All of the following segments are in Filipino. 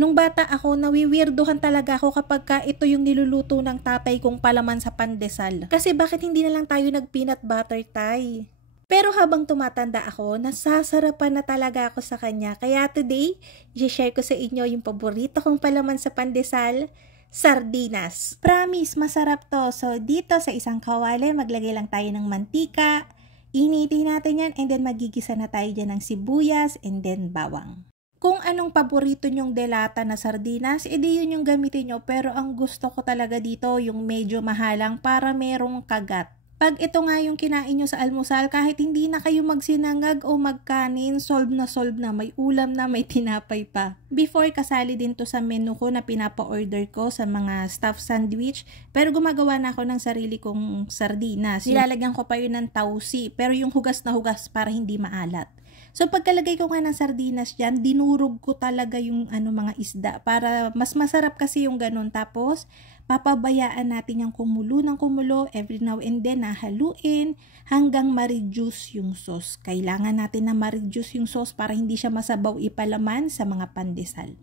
Nung bata ako, nawiwirduhan talaga ako kapag ito yung niluluto ng tatay kong palaman sa pandesal. Kasi bakit hindi na lang tayo nag-peanut butter, tay? Pero habang tumatanda ako, nasasarapan na talaga ako sa kanya. Kaya today, i-share ko sa inyo yung paborito kong palaman sa pandesal, sardinas. Promise, masarap to. So, dito sa isang kawali, maglagay lang tayo ng mantika. Initin natin yan and then magigisa na tayo dyan ng sibuyas and then bawang. Kung anong paborito nyong delata na sardinas, edi yun yung gamitin nyo. Pero ang gusto ko talaga dito, yung medyo mahalang para merong kagat. Pag ito nga yung kinain nyo sa almusal, kahit hindi na kayo magsinangag o magkanin, solve na, may ulam na, may tinapay pa. Before, kasali din to sa menu ko na pinapa-order ko sa mga stuffed sandwich, pero gumagawa na ako ng sarili kong sardinas. Nilalagyan ko pa yun ng tausi, pero yung hugas na hugas para hindi maalat. So pagkalagay ko nga ng sardinas dyan, dinurog ko talaga yung mga isda para mas masarap kasi yung ganun. Tapos papabayaan natin yung kumulo ng kumulo, every now and then haluin hanggang ma-reduce yung sauce. Kailangan natin na ma-reduce yung sauce para hindi siya masabaw ipalaman sa mga pandesal.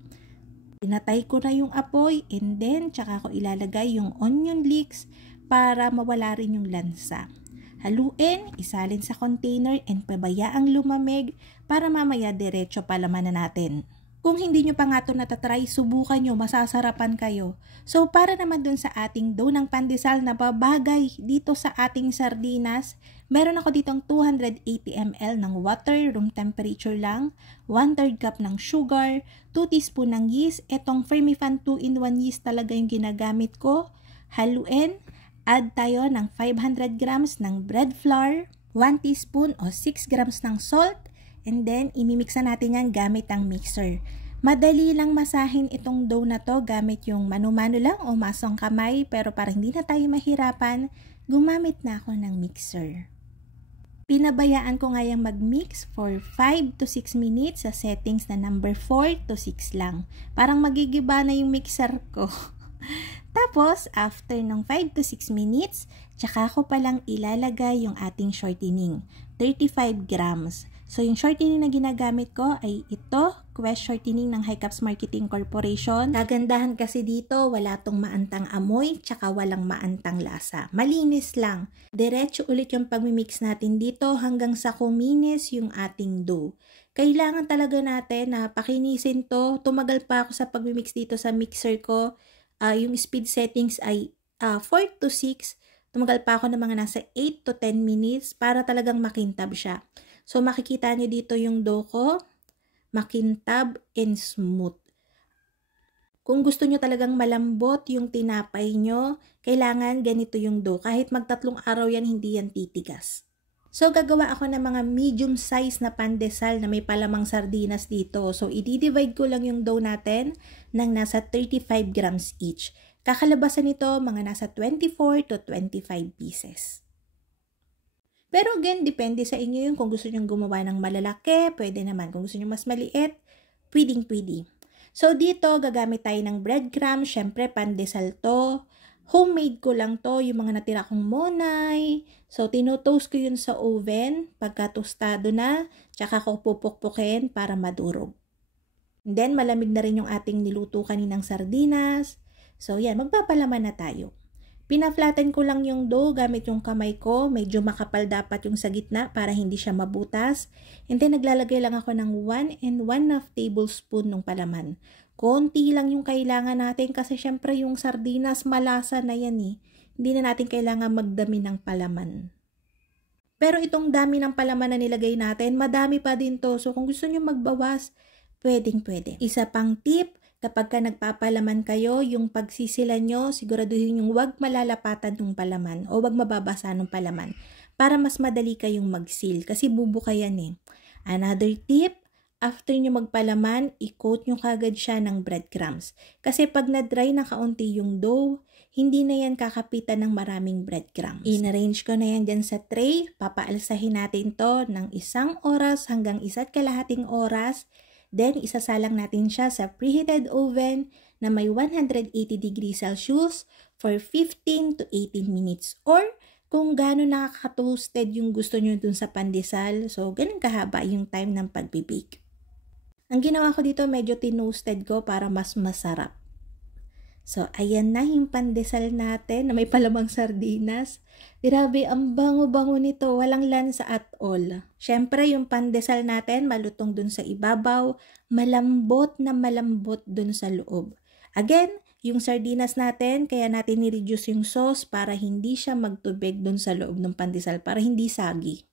Pinatay ko na yung apoy and then tsaka ko ilalagay yung onion leeks para mawala rin yung lansa. Haluin, isalin sa container and pabayaang lumamig para mamaya diretso palaman na natin. Kung hindi nyo pa nga ito natatry, subukan nyo, masasarapan kayo. So para naman dun sa ating dough ng pandesal na babagay dito sa ating sardinas, meron ako ditong 280 ml ng water, room temperature lang, 1/3 cup ng sugar, 2 teaspoon ng yeast, etong Fermifan 2-in-1 yeast talaga yung ginagamit ko. Haluin. Add tayo ng 500 grams ng bread flour, 1 teaspoon o 6 grams ng salt, and then imimiksa natin yan gamit ang mixer. Madali lang masahin itong dough na to gamit yung mano-mano lang o masong kamay, pero para hindi na tayo mahirapan, gumamit na ako ng mixer. Pinabayaan ko nga yung mag-mix for 5 to 6 minutes sa settings na number 4 to 6 lang. Parang magigiba na yung mixer ko. Tapos, after ng 5 to 6 minutes, tsaka ko palang ilalagay yung ating shortening, 35 grams. So, yung shortening na ginagamit ko ay ito, Quest shortening ng High Caps Marketing Corporation. Kagandahan kasi dito, wala tong maantang amoy, tsaka walang maantang lasa. Malinis lang. Diretso ulit yung pagmimix natin dito hanggang sa kuminis yung ating dough. Kailangan talaga natin na pakinisin to. Tumagal pa ako sa pagmimix dito sa mixer ko. Yung speed settings ay 4 to 6. Tumagal pa ako ng mga nasa 8 to 10 minutes para talagang makintab siya. So makikita nyo dito yung dough ko, makintab and smooth. Kung gusto nyo talagang malambot yung tinapay nyo, kailangan ganito yung dough. Kahit magtatlong araw yan, hindi yan titigas. So, gagawa ako ng mga medium size na pandesal na may palamang sardinas dito. So, i-divide ko lang yung dough natin ng nasa 35 grams each. Kakalabasan nito mga nasa 24 to 25 pieces. Pero again, depende sa inyo yung kung gusto nyo gumawa ng malalaki, pwede naman. Kung gusto nyo mas maliit, pwedeng-pwede. So, dito gagamit tayo ng breadcrumbs. Syempre, pandesal to. Homemade ko lang to, yung mga natira kong monay. So, tinutoast ko yun sa oven. Pagka tostado na, tsaka ko pupukpukin para madurog. And then, malamig na rin yung ating niluto kaninang sardinas. So, yan, magpapalaman na tayo. Pinaflatten ko lang yung dough gamit yung kamay ko. Medyo makapal dapat yung sa gitna para hindi siya mabutas. And then, naglalagay lang ako ng 1 and 1/2 tablespoon ng palaman. Konti lang yung kailangan natin kasi syempre yung sardinas malasa na yan eh. Hindi na natin kailangan magdami ng palaman. Pero itong dami ng palaman na nilagay natin, madami pa din to. So kung gusto nyo magbawas, pwedeng-pwede. Isa pang tip, kapag ka nagpapalaman kayo, yung pagsisilan nyo, siguraduhin yung wag malalapatan ng palaman o wag mababasa ng palaman para mas madali kayong mag-seal kasi bubuka yan eh. Another tip, after nyo magpalaman, i-coat nyo kagad siya ng breadcrumbs. Kasi pag na-dry na kaunti yung dough, hindi na yan kakapitan ng maraming breadcrumbs. In-arrange ko na yan dyan sa tray. Papaalsahin natin to ng 1 oras hanggang 1.5 oras. Then, isasalang natin siya sa preheated oven na may 180 degrees Celsius for 15 to 18 minutes. Or, kung gano'n nakaka-toasted yung gusto nyo dun sa pandesal, so ganun kahaba yung time ng pag-bake. Ang ginawa ko dito, medyo tinoasted ko para mas masarap. So, ayan na yung pandesal natin na may palamang sardinas. Grabe, ang bango-bango nito. Walang lansa at all. Syempre, yung pandesal natin malutong dun sa ibabaw, malambot na malambot dun sa loob. Again, yung sardinas natin, kaya natin ni-reduce yung sauce para hindi siya magtubig dun sa loob ng pandesal, para hindi sagi.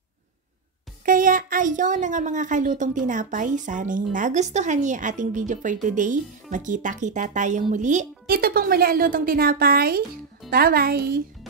Kaya ayon na nga mga kalutong tinapay, sana'y nagustuhan niyo ang ating video for today. Magkita-kita tayong muli. Ito pong muli ang lutong tinapay. Bye-bye!